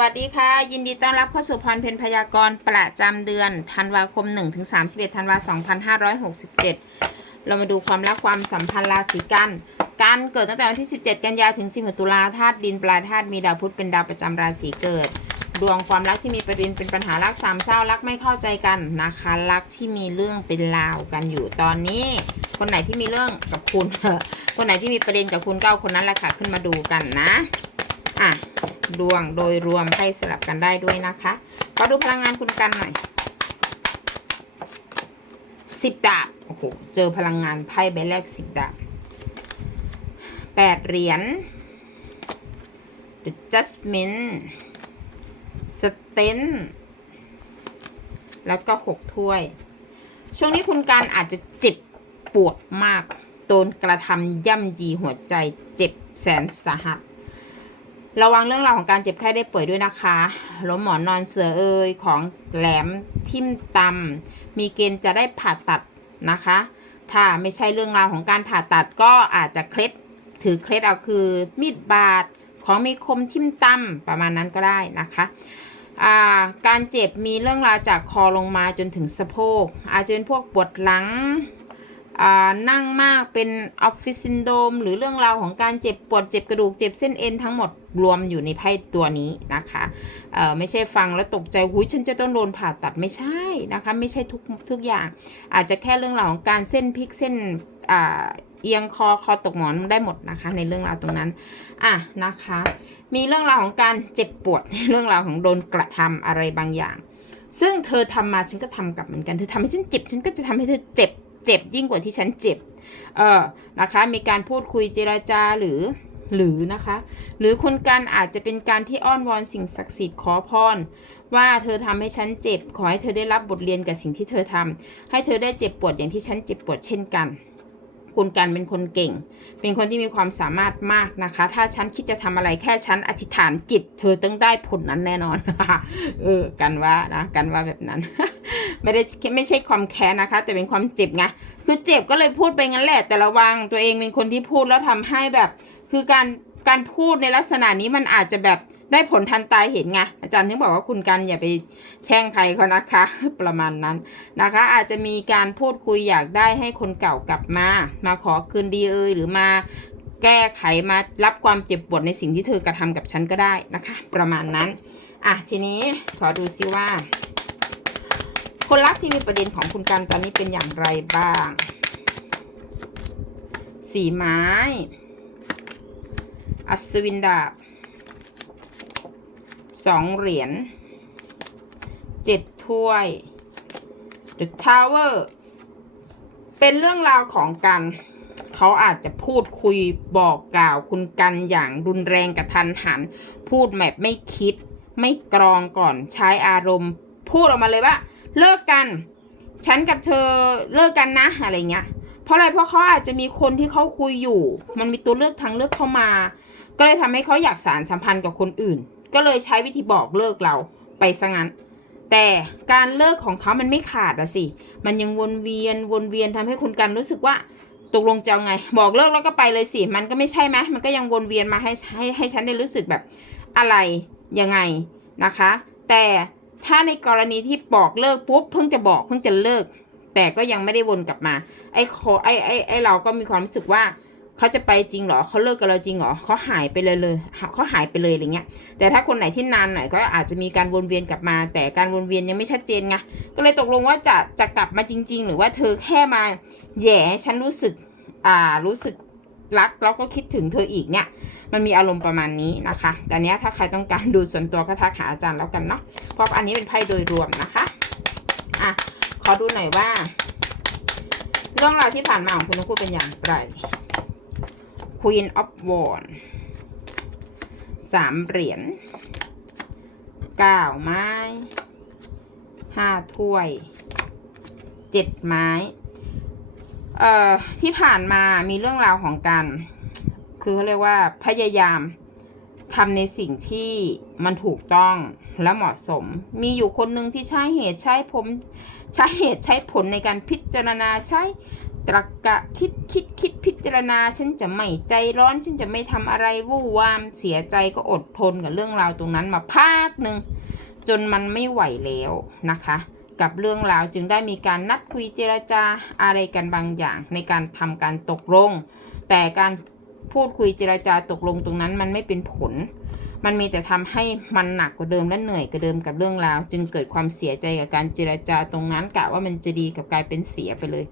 วัสดีค่ะ ยินดีต้อนรับเข้าสู่พรเพนพยากรณ์ประจำเดือนธันวาคม1-31 ธันวา2567 เรามาดูความรักความสัมพันธ์ราศีกัน การเกิดตั้งแต่วันที่ 17 กันยาถึง 16 ตุลาธาตุดินปลายธาตุมีดาวพุธเป็นดาวประจำราศีเกิด ดวงความรักที่มีประเด็นเป็นปัญหารักสามเศร้ารักไม่เข้าใจกันนะคะรักที่มีเรื่องเป็นราวกันอยู่ตอนนี้ คนไหนที่มีเรื่องกับคุณ คนไหนที่มีประเด็นกับคุณก็เอาคนนั้นแหละค่ะขึ้นมาดูกันนะ อะดวงโดยรวมให้สลับกันได้ด้วยนะคะขอดูพลังงานคุณกันหน่อยสิบดาบโอ้โหเจอพลังงานไพ่ใบแรกสิบดาบแปดเหรียญ The Judgment s t e n แล้วก็หกถ้วย ช่วงนี้คุณการอาจจะเจ็บปวดมาก โดนกระทำย่ำยีหัวใจเจ็บแสนสาหัส ระวังเรื่องราวของการเจ็บไข้ได้ป่วยด้วยนะคะล้มหมอนนอนเสือเอยของแหลมทิ่มตำมีเกณฑ์จะได้ผ่าตัดนะคะ ถ้าไม่ใช่เรื่องราวของการผ่าตัดก็อาจจะเคล็ดถือเคล็ดเอาคือมีดบาดของมีคมทิ่มตำประมาณนั้นก็ได้นะคะาการเจ็บมีเรื่องราวจากคอลงมาจนถึงสะโพก อาจจะเป็นพวกปวดหลัง นั่งมากเป็นออฟฟิศซินโดมหรือเรื่องราวของการเจ็บปวดเจ็บกระดูกเจ็บเส้นเอ็นทั้งหมดรวมอยู่ในไพ่ตัวนี้นะคะไม่ใช่ฟังแล้วตกใจหุยฉันจะต้องโดนผ่าตัดไม่ใช่นะคะ ไม่ใช่ทุกทุกอย่าง อาจจะแค่เรื่องราวของการเส้นพลิกเส้นเอียงคอคอตกหมอนได้หมดนะคะ ในเรื่องราวตรงนั้นอะนะคะ มีเรื่องราวของการเจ็บปวดเรื่องราวของโดนกระทำอะไรบางอย่าง ซึ่งเธอทำมาฉันก็ทำกลับเหมือนกันเธอทำให้ฉันเจ็บฉันก็จะทำให้เธอเจ็บ เจ็บยิ่งกว่าที่ฉันเจ็บ เออนะคะ มีการพูดคุยเจราจาหรือหรือนะคะ หรือคนกันอาจจะเป็นการที่อ้อนวอนสิ่งศักดิ์สิทธิ์ขอพร ว่าเธอทำให้ฉันเจ็บ ขอให้เธอได้รับบทเรียนกับสิ่งที่เธอทำให้เธอได้เจ็บปวดอย่างที่ฉันเจ็บปวดเช่นกัน คุณกันเป็นคนเก่ง เป็นคนที่มีความสามารถมากนะคะ ถ้าฉันคิดจะทำอะไรแค่ฉันอธิษฐานจิต เธอต้องได้ผลนั้นแน่นอนเออกันว่านะกันว่าแบบนั้น ไม่ได้ไม่ใช่ความแค้นนะคะ แต่เป็นความเจ็บไงคือเจ็บก็เลยพูดไปงั้นแหละแต่ระวังตัวเองเป็นคนที่พูดแล้วทำให้แบบ คือการ การพูดในลักษณะนี้มันอาจจะแบบได้ผลทันตาเห็นไงอาจารย์ถึงบอกว่าคุณกันอย่าไปแช่งใครเขานะคะ ประมาณนั้นนะคะ อาจจะมีการพูดคุยอยากได้ให้คนเก่ากลับมา มาขอคืนดีเอ่ยหรือมาแก้ไขมารับความเจ็บปวดในสิ่งที่เธอกระทำกับฉันก็ได้นะคะ ประมาณนั้นอะทีนี้ขอดูซิว่า คนรักที่มีประเด็นของคุณกันตอนนี้เป็นอย่างไรบ้าง สีไม้ อัศวินดาบสองเหรียญเจ็ดถ้วย The Tower เป็นเรื่องราวของกัน เขาอาจจะพูดคุยบอกกล่าวคุณกันอย่างรุนแรงกับทันหัน พูดแบบไม่คิด ไม่กรองก่อนใช้อารมณ์ พูดออกมาเลยว่า เลิกกัน ฉันกับเธอเลิกกันนะอะไรเงี้ย เพราะอะไรเพราะเขาอาจจะมีคนที่เขาคุยอยู่ มันมีตัวเลือกทางเลือกเข้ามา ก็เลยทำให้เขาอยากสารสัมพันธ์กับคนอื่น ก็เลยใช้วิธีบอกเลิกเราไปซะงั้น แต่การเลิกของเขามันไม่ขาดอะสิ มันยังวนเวียนวนเวียนทำให้คุณกันรู้สึกว่าตกลงจะเอาไง บอกเลิกแล้วก็ไปเลยสิ มันก็ไม่ใช่ไหมมันก็ยังวนเวียนมาให้ให้ให้ฉันได้รู้สึกแบบอะไรยังไงนะคะ แต่ถ้าในกรณีที่บอกเลิกปุ๊บเพิ่งจะบอกเพิ่งจะเลิก แต่ก็ยังไม่ได้วนกลับมาไอ้ขอไอ้ไอ้ไอ้เราก็มีความรู้สึกว่า เขาจะไปจริงเหรอเขาเลิกกับเราจริงเหรอเขาหายไปเลยเลยเขาหายไปเลยอะไรเงี้ย แต่ถ้าคนไหนที่นานหน่อยก็อาจจะมีการวนเวียนกลับมา แต่การวนเวียนยังไม่ชัดเจนไงก็เลยตกลงว่าจะจะกลับมาจริง ๆ หรือว่าเธอแค่มาแย่ฉันรู้สึกอ่ารู้สึกรักแล้วก็คิดถึงเธออีกเนี่ย มันมีอารมณ์ประมาณนี้นะคะแต่เนี้ยถ้าใครต้องการดูส่วนตัวก็ทักหาอาจารย์แล้วกันเนาะเพราะอันนี้เป็นไพ่โดยรวมนะคะอะขอดูหน่อยว่า เรื่องราวที่ผ่านมาของคุณทั้งคู่เป็นอย่างไร Queen of Wands สามเหรียญเก้าไม้ห้าถ้วยเจ็ดไม้เอ่อที่ผ่านมามีเรื่องราวของการคือเขาเรียกว่าพยายามทำในสิ่งที่มันถูกต้องและเหมาะสม มีอยู่คนหนึ่งที่ใช้เหตุใช้ผมใช้เหตุใช้ผลในการพิจารณาใช้ ตรกกะคิดคิดคิดพิจารณา ฉันจะไม่ใจร้อน ฉันจะไม่ทำอะไรวู่วามเสียใจก็อดทนกับเรื่องราวตรงนั้นมาพักหนึ่งจนมันไม่ไหวแล้วนะคะ กับเรื่องราวจึงได้มีการนัดคุยเจรจาอะไรกันบางอย่างในการทำการตกลง แต่การพูดคุยเจรจาตกลงตรงนั้นมันไม่เป็นผล มันมีแต่ทำให้มันหนักกว่าเดิมและเหนื่อยกว่าเดิมกับเรื่องราว จึงเกิดความเสียใจกับการเจรจาตรงนั้นกะว่ามันจะดีกับกลายเป็นเสียไปเลย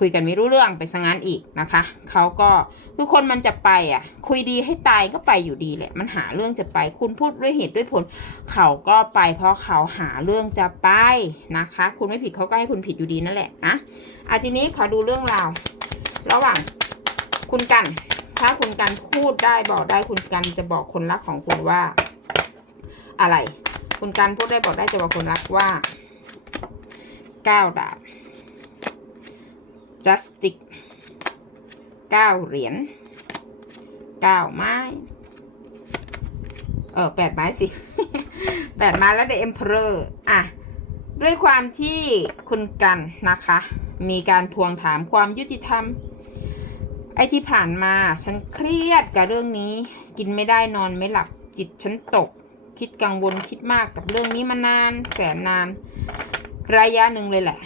คุยกันไม่รู้เรื่องไปซะงั้นอีกนะคะเขาก็คือคนมันจะไปอะ คุยดีให้ตายก็ไปอยู่ดีแหละ มันหาเรื่องจะไป คุณพูดด้วยเหตุด้วยผล เขาก็ไปเพราะเขาหาเรื่องจะไปนะคะ คุณไม่ผิดเขาก็ให้คุณผิดอยู่ดีนั่นแหละนะอาทีนี้ขอดูเรื่องราว ระหว่างคุณกัน ถ้าคุณกันพูดได้บอกได้คุณกันจะบอกคนรักของคุณว่า อะไร คุณกันพูดได้บอกได้จะบอกคนรักว่าก้าวดาบ justice เก้าเหรียญเก้าไม้ เออแปดไม้สิแปดไม้แล้วเด e เอ็มเพอร์อะ ด้วยความที่คุณกันนะคะ มีการทวงถามความยุติธรรม ไอ้ที่ผ่านมา ฉันเครียดกับเรื่องนี้ กินไม่ได้นอนไม่หลับจิตฉันตก คิดกังวลคิดมากกับเรื่องนี้มานาน แสนนาน ระยะหนึ่งเลยแหละ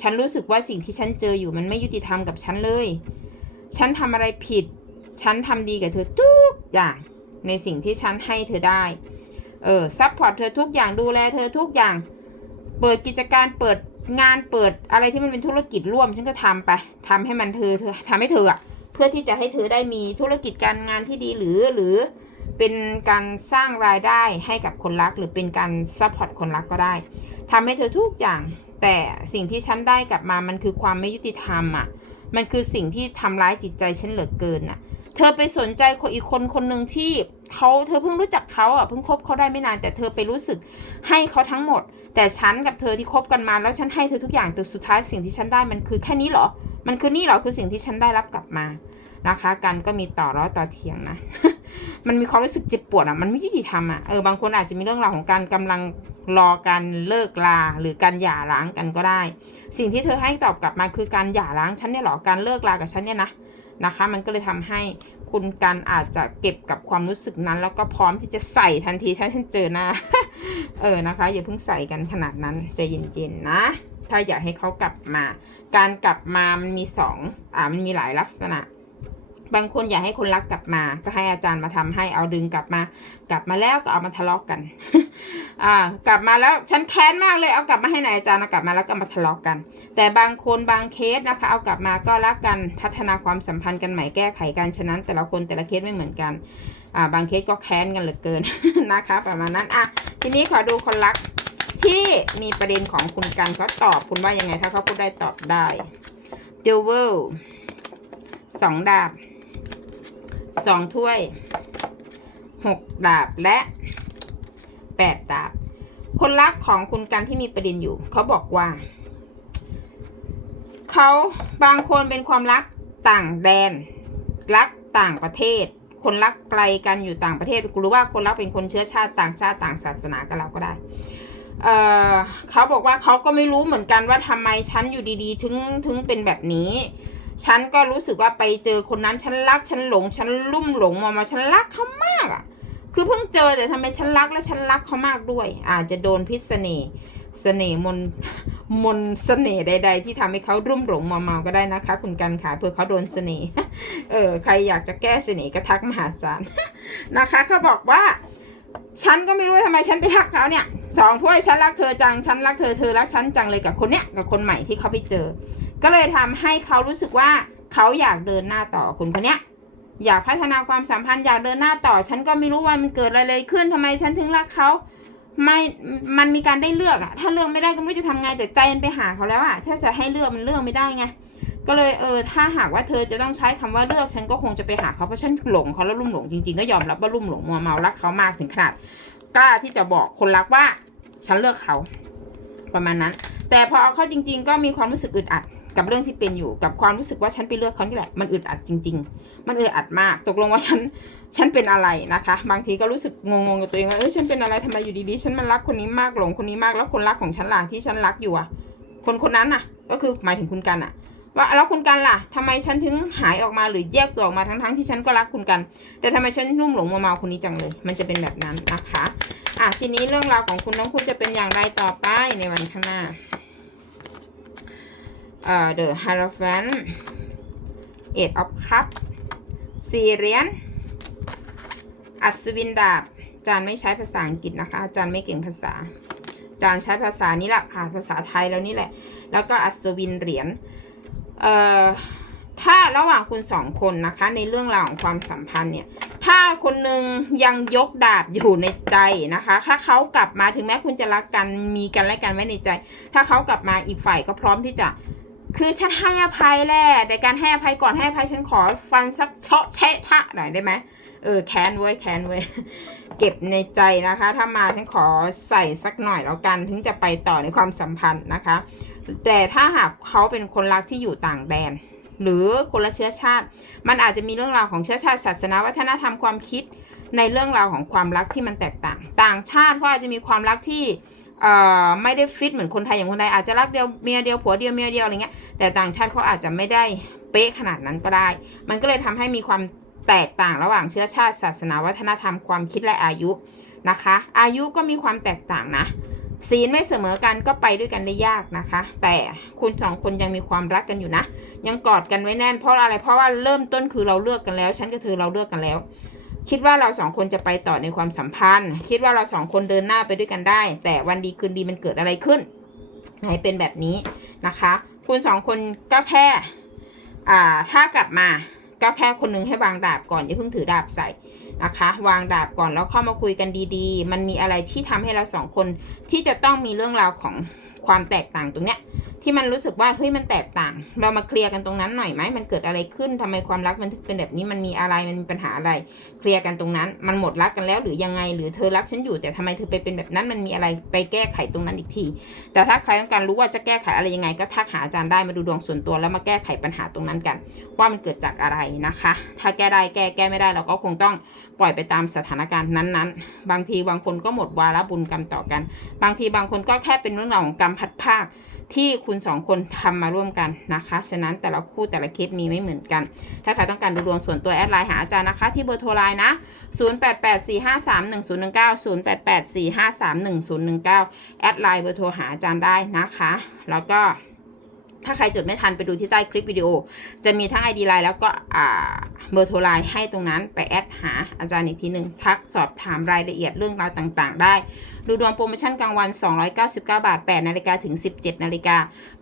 ฉันรู้สึกว่าสิ่งที่ฉันเจออยู่มันไม่ยุติธรรมกับฉันเลย ฉันทำอะไรผิด ฉันทำดีกับเธอทุกอย่างในสิ่งที่ฉันให้เธอได้ เออซัพพอร์ตเธอทุกอย่างดูแลเธอทุกอย่าง เปิดกิจการเปิดงานเปิดอะไรที่มันเป็นธุรกิจร่วม ฉันก็ทำไปทำให้มันเธอเธอทำให้เธออะเพื่อที่จะให้เธอได้มีธุรกิจการงานที่ดีหรือหรือเป็นการสร้างรายได้ให้กับคนรักหรือเป็นการซัพพอร์ตคนรักก็ได้ทำให้เธอทุกอย่าง แต่สิ่งที่ฉันได้กลับมามันคือความไม่ยุติธรรมอะ มันคือสิ่งที่ทำร้ายจิตใจฉันเหลือเกินน่ะ เธอไปสนใจคนอีกคนคนหนึ่งที่เขาเธอเพิ่งรู้จักเขาอะเพิ่งคบเขาได้ไม่นาน แต่เธอไปรู้สึกให้เขาทั้งหมด แต่ฉันกับเธอที่คบกันมาแล้วฉันให้เธอทุกอย่างแต่สุดท้ายสิ่งที่ฉันได้มันคือแค่นี้เหรอ มันคือนี่เหรอคือสิ่งที่ฉันได้รับกลับมานะคะ กันก็มีต่อร้อต่อเถียงนะ มันมีความรู้สึกเจ็บปวดอะมันไม่ยุติธรรมอะเออบางคนอาจจะมีเรื่องราวของการกำลังรอการเลิกลาหรือการหย่าร้างกันก็ได้ สิ่งที่เธอให้ตอบกลับมาคือการหย่าร้างฉันเนี่ยหรอการเลิกลากับฉันเนี่ยนะนะคะ มันก็เลยทำให้คุณกันอาจจะเก็บกับความรู้สึกนั้น แล้วก็พร้อมที่จะใส่ทันทีถ้าฉันเจอหน้า เออนะคะ อย่าเพิ่งใส่กันขนาดนั้นใจเย็นๆนะถ้าอยากให้เขากลับมา การกลับมามันมีสองอ่ามันมีหลายลักษณะ บางคนอยากให้คนรักกลับมา ก็ให้อาจารย์มาทำให้เอาดึงกลับมา กลับมาแล้วก็เอามาทะเลาะกกัน อ่า กลับมาแล้วฉันแค้นมากเลยเอากลับมาให้หนายอาจารย์เอากลับมาแล้วก็มาทะเลาะกกัน แต่บางคนบางเคสนะคะ เอากลับมาก็รักกันพัฒนาความสัมพันธ์กันใหม่แก้ไขกันฉะนั้น แต่ละคนแต่ละเคสไม่เหมือนกันอ่าบางเคสก็แค้นกันเหลือเกินนะคะ ประมาณนั้นอะทีนี้ขอดูคนรักที่มีประเด็นของคุณกันเขาตอบคุณว่ายังไงถ้าเขาพูดได้ตอบได้เดวเวลสองดาบ สองถ้วยหกดาบและแปดดาบ คนรักของคุณกันที่มีประเด็นอยู่ เขาบอกว่า เขาบางคนเป็นความรักต่างแดน รักต่างประเทศ คนรักไกลกันอยู่ต่างประเทศหรือว่าคนรักเป็นคนเชื้อชาติต่างชาติต่างศาสนากับเราก็ได้เเขาบอกว่าเขาก็ไม่รู้เหมือนกันว่าทำไมฉันอยู่ดีๆ ถึงถึงเป็นแบบนี้ ฉันก็รู้สึกว่าไปเจอคนนั้นฉันรักฉันหลงฉันลุ่มหลงมามาฉันรักเขามากอะ คือเพิ่งเจอแต่ทำไมฉันรักและฉันรักเขามากด้วย อาจจะโดนพิษเสน่ห์เสน่ห์มนมนเสน่ห์ใด ๆ ที่ทำให้เขารุ่มหลงมาเมาก็ได้นะคะ คุณกันค่ะเพื่อเขาโดนเสน่ห์เออใครอยากจะแก้เสน่ห์ก็ทักมาหาจารย์นะคะเขาบอกว่า ฉันก็ไม่รู้ทำไมฉันไปทักเขาเนี่ยสองถ้วยฉันรักเธอจังฉันรักเธอเธอรักฉันจังเลยกับคนเนี้ยกับคนใหม่ที่เขาไปเจอ ก็เลยทำให้เขารู้สึกว่าเขาอยากเดินหน้าต่อคุณคนเนี้ยอยากพัฒนาความสัมพันธ์อยากเดินหน้าต่อ ฉันก็ไม่รู้ว่ามันเกิดอะไรเลยขึ้นทำไมฉันถึงรักเขาไม่มันมีการได้เลือกอะถ้าเลือกไม่ได้ก็ไม่รู้จะทำไงแต่ใจมันไปหาเขาแล้วอะถ้าจะให้เลือกมันเลือกไม่ได้ไงก็เลยเออถ้าหากว่าเธอจะต้องใช้คำว่าเลือกฉันก็คงจะไปหาเขาเพราะฉันหลงเขาแล้วลุ่มหลงจริงๆก็ยอมรับว่าลุ่มหลงมัวเมารักเขามากถึงขนาดกล้าที่จะบอกคนรักว่า ฉันเลือกเขา ประมาณนั้น แต่พอเอาเข้าจริง ๆ ก็มีความรู้สึกอึดอัด กับเรื่องที่เป็นอยู่กับความรู้สึกว่าฉันไปเลือกเขานี่แหละมันอึดอัดจริง ๆ มันอึดอัดมาก ตกลงว่าฉันฉันเป็นอะไรนะคะ บางทีก็รู้สึกงงๆกับตัวเองว่าเออฉันเป็นอะไรทำไมอยู่ดีๆ ฉันมันรักคนนี้มากหลงคนนี้มากแล้วคนรักของฉันล่ะที่ฉันรักอยู่อะ คนคนนั้นน่ะ ก็คือหมายถึงคุณกันอะ ว่าแล้วคุณกันล่ะทำไมฉันถึงหายออกมาหรือแยกตัวออกมาทั้งๆที่ฉันก็รักคุณกัน แต่ทำไมฉันรุ่มหลงมัวเมาคนนี้จังเลย มันจะเป็นแบบนั้นนะคะอะทีนี้เรื่องราวของคุณน้องคุณจะเป็นอย่างไรต่อไปในวันข้างหน้า เอ่อ The Hierophant Eight of Cups สี่เหรียญอัศวินดาบจารย์ไม่ใช้ภาษาอังกฤษนะคะ อาจารย์ไม่เก่งภาษา อาจารย์ใช้ภาษานี้แหละผ่านภาษาไทยแล้วนี่แหละ แล้วก็อัศวินเหรียญเอ่อถ้าระหว่างคุณสองคนนะคะ ในเรื่องราวของความสัมพันธ์เนี่ย ถ้าคนหนึ่งยังยกดาบอยู่ในใจนะคะ ถ้าเขากลับมาถึงแม้คุณจะรักกันมีกันและกันไว้ในใจ ถ้าเขากลับมาอีกฝ่ายก็พร้อมที่จะ คือฉันให้อภัยแหละแต่การให้อภัยก่อนให้อภัยฉันขอฟันสักเชาะแชะชะหน่อยได้ไหมเออแค้นเว้ยแค้นเว้ยเก็บในใจนะคะ ถ้ามาฉันขอใส่สักหน่อยแล้วกันถึงจะไปต่อในความสัมพันธ์นะคะ แต่ถ้าหากเขาเป็นคนรักที่อยู่ต่างแดน หรือคนละเชื้อชาติ มันอาจจะมีเรื่องราวของเชื้อชาติศาสนาวัฒนธรรมความคิดในเรื่องราวของความรักที่มันแตกต่าง ต่างชาติเขาอาจจะมีความรักที่ เอ่อไม่ได้ฟิตเหมือนคนไทยอย่างคนไทยอาจจะรักเดียวเมียเดียวผัวเดียวเมียเดียวอะไรเงี้ยแต่ต่างชาติเขาอาจจะไม่ได้เป๊ะขนาดนั้นก็ได้ มันก็เลยทำให้มีความแตกต่างระหว่างเชื้อชาติ ศาสนาวัฒนธรรมความคิดและอายุนะคะ อายุก็มีความแตกต่างนะศีลไม่เสมอกันก็ไปด้วยกันได้ยากนะคะ แต่คุณสองคนยังมีความรักกันอยู่นะ ยังกอดกันไว้แน่นเพราะอะไรเพราะว่าเริ่มต้นคือเราเลือกกันแล้ว ฉันกับเธอเราเลือกกันแล้ว คิดว่าเราสองคนจะไปต่อในความสัมพันธ์ คิดว่าเราสองคนเดินหน้าไปด้วยกันได้ แต่วันดีคืนดีมันเกิดอะไรขึ้นให้เป็นแบบนี้นะคะ คุณสองคนก็แค่อ่าถ้ากลับมาก็แค่คนหนึงให้วางดาบก่อนอย่าเพิ่งถือดาบใส่นะคะ วางดาบก่อนแล้วเข้ามาคุยกันดีๆ มันมีอะไรที่ทำให้เราสองคนที่จะต้องมีเรื่องราวของความแตกต่างตรงเนี้ย ที่มันรู้สึกว่าเฮ้ยมันแตกต่าง เรามาเคลียร์กันตรงนั้นหน่อยไหมมันเกิดอะไรขึ้นทำไมความรักมันถึงเป็นแบบนี้มันมีอะไรมันมีปัญหาอะไร เคลียร์กันตรงนั้น มันหมดรักกันแล้วหรือยังไง หรือเธอรักฉันอยู่แต่ทำไมเธอไปเป็นแบบนั้นมันมีอะไรไปแก้ไขตรงนั้นอีกที แต่ถ้าใครต้องการรู้ว่าจะแก้ไขอะไรยังไง ก็ทักหาอาจารย์ได้มาดูดวงส่วนตัวแล้วมาแก้ไขปัญหาตรงนั้นกัน ว่ามันเกิดจากอะไรนะคะ ถ้าแก้ได้แก้แก้ไม่ได้เราก็คงต้องปล่อยไปตามสถานการณ์นั้นๆ บางทีบางคนก็หมดวาระบุญกรรมต่อกัน บางทีบางคนก็แค่เป็นเรื่องราวของกรรมพัดภาค ที่คุณสองคนทำมาร่วมกันนะคะ ฉะนั้นแต่ละคู่แต่ละเคสมีไม่เหมือนกัน ถ้าใครต้องการดูดวงส่วนตัวแอดไลน์หาอาจารย์นะคะ ที่เบอร์โทรไลน์นะ 0884531019 0884531019 แอดไลน์เบอร์โทรหาอาจารย์ได้นะคะ แล้วก็ถ้าใครจดไม่ทันไปดูที่ใต้คลิปวิดีโอ จะมีทั้ง ID ไลน์แล้วก็เบอร์โทรไลน์ให้ตรงนั้นไปแอดหาอาจารย์อีกทีหนึ่งทักสอบถามรายละเอียดเรื่องราวต่างๆ ได้ดูดวงโปรโมชั่นกลางวัน 299 บาท 8 นาฬิกาถึง 17 นาฬิกา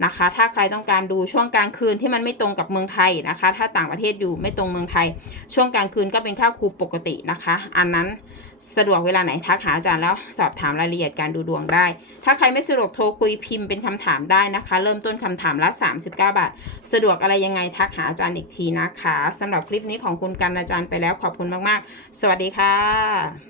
นะคะ ถ้าใครต้องการดูช่วงกลางคืนที่มันไม่ตรงกับเมืองไทยนะคะ ถ้าต่างประเทศอยู่ไม่ตรงเมืองไทย ช่วงกลางคืนก็เป็นค่าครูปกตินะคะ อันนั้นสะดวกเวลาไหนทักหาอาจารย์แล้วสอบถามรายละเอียดการดูดวงได้ ถ้าใครไม่สะดวกโทรคุยพิมพ์เป็นคำถามได้นะคะ เริ่มต้นคำถามละ 39 บาท สะดวกอะไรยังไงทักหาอาจารย์อีกทีนะคะสำหรับคลิปนี้ของคุณกันอาจารย์ไปแล้วขอบคุณมาก ๆ สวัสดีค่ะ